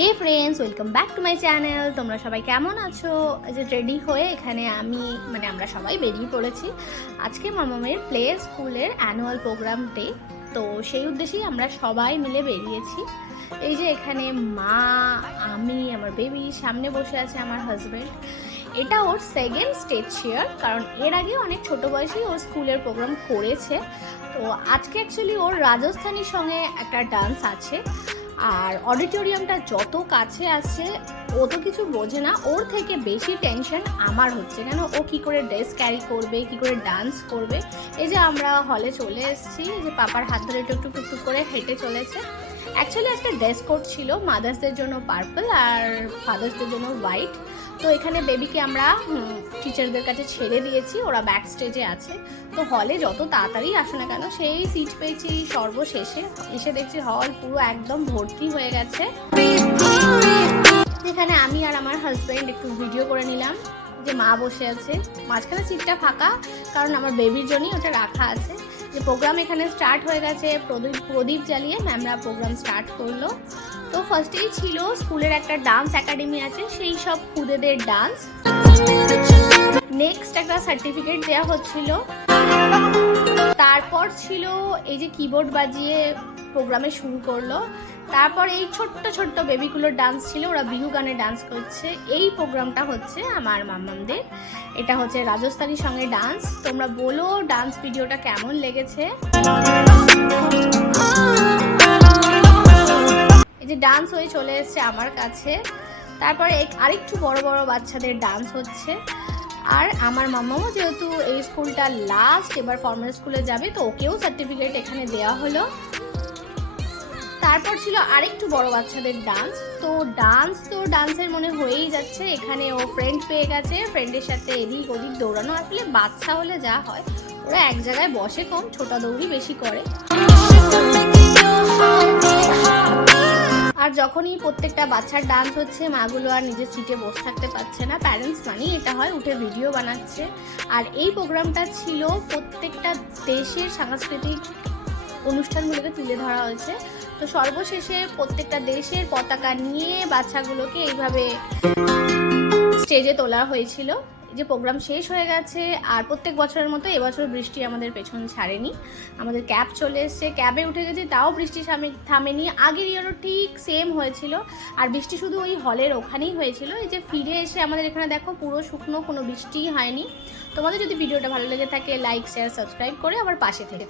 Hey friends, welcome back to my channel. তোমরা সবাই কেমন আছো? যে রেডি হয়ে এখানে আমরা সবাই বেরিয়ে পড়েছি আজকে মামামের প্লে স্কুলের অ্যানুয়াল প্রোগ্রাম ডে। তো সেই উদ্দেশ্যেই আমরা সবাই মিলে বেরিয়েছি। এই যে এখানে মা, আমি, আমার বেবি, সামনে বসে আছে আমার হাজব্যান্ড। এটা ওর সেকেন্ড স্টেজ শেয়ার, কারণ এর আগে অনেক ছোটো বয়সেই ওর স্কুলের প্রোগ্রাম করেছে। তো আজকে অ্যাকচুয়ালি ওর রাজস্থানীর সঙ্গে একটা ডান্স আছে। আর অডিটোরিয়ামটা যত কাছে আসছে ও তো কিছু বোঝে না, ওর থেকে বেশি টেনশন আমার হচ্ছে, কেন ও কি করে ড্রেস ক্যারি করবে, কি করে ডান্স করবে। এই যে আমরা হলে চলে এসেছি, যে পাপার হাত ধরে একটু টুকটুক করে হেঁটে চলেছে। অ্যাকচুয়ালি আজকে ড্রেস কোড ছিল, মাদার্সদের জন্য পার্পল আর ফাদার্সদের জন্য হোয়াইট। তো এখানে বেবিকে আমরা টিচারদের কাছে ছেড়ে দিয়েছি, ওরা ব্যাক স্টেজে আছে। তো হলে যত তাড়াতাড়ি আসে না কেন, সেই সিট পেয়েছি সর্বশেষে। এসে দেখছি হল পুরো একদম ভর্তি হয়ে গেছে। যেখানে আমি আর আমার হাজব্যান্ড একটু ভিডিও করে নিলাম, যে মা বসে আছে, মাঝখানে সিটটা ফাঁকা, কারণ আমার বেবির জন্যই ওটা রাখা আছে। যে প্রোগ্রাম এখানে স্টার্ট হয়ে গেছে, প্রদীপ জ্বালিয়ে ম্যামরা প্রোগ্রাম স্টার্ট করলো। তো ফার্স্টেই ছিল স্কুলের একটা ডান্স একাডেমি আছে, সেই সব খুদেদের ডান্স। নেক্সট একটা সার্টিফিকেট দেওয়া হচ্ছিল। তারপর ছিল এই যে কিবোর্ড বাজিয়ে প্রোগ্রামে শুরু করলো। তারপর এই ছোট্ট ছোট্ট বেবিগুলোর ডান্স ছিল, ওরা বিহু গানে ডান্স করছে। এই প্রোগ্রামটা হচ্ছে আমার মামামদের, এটা হচ্ছে রাজস্থানীর সঙ্গে ডান্স। তোমরা বলো ডান্স ভিডিওটা কেমন লেগেছে। এই যে ডান্স হয়ে চলে এসছে আমার কাছে। তারপরে আরেকটু বড় বড় বাচ্চাদের ডান্স হচ্ছে। আর আমার মামাও যেহেতু এই স্কুলটা লাস্ট, এবার ফর্মাল স্কুলে যাবে, তো ওকেও সার্টিফিকেট এখানে দেওয়া হলো। তারপর ছিল আরেকটু বড় বাচ্চাদের ডান্স। তো ডান্সের মনে হয়েই যাচ্ছে। এখানে ও ফ্রেন্ড পেয়ে গেছে, ফ্রেন্ডের সাথে এদিক ওদিক দৌড়ানো। আসলে বাচ্চা হলে যা হয়, ওরা এক জায়গায় বসে কম, ছোটা দৌড়ি বেশি করে। আর যখনই প্রত্যেকটা বাচ্চার ডান্স হচ্ছে, মাগুলো আর নিজের সিটে বসে থাকতে পারছে না। প্যারেন্টস মানেই এটা হয়, উঠে ভিডিও বানাচ্ছে। আর এই প্রোগ্রামটা ছিল প্রত্যেকটা দেশের সাংস্কৃতিক অনুষ্ঠানগুলোকে তুলে ধরা হয়েছে। তো সর্বশেষে প্রত্যেকটা দেশের পতাকা নিয়ে বাচ্চাগুলোকে এইভাবে স্টেজে তোলা হয়েছিল। যে প্রোগ্রাম শেষ হয়ে গেছে। আর প্রত্যেক বছরের মতো এবছর বৃষ্টি আমাদের পেছন ছাড়েনি, আমাদের ক্যাব চলে এসছে, ক্যাবে উঠে গেছে, তাও বৃষ্টি থামেনি। আগের ইয়ারও ঠিক সেম হয়েছিল। আর বৃষ্টি শুধু ওই হলের ওখানেই হয়েছিল। এই যে ফিরে এসে আমাদের এখানে দেখো পুরো শুকনো, কোনো বৃষ্টিই হয়নি। তোমাদের যদি ভিডিওটা ভালো লেগে থাকে, লাইক শেয়ার সাবস্ক্রাইব করে আবার পাশে থেকে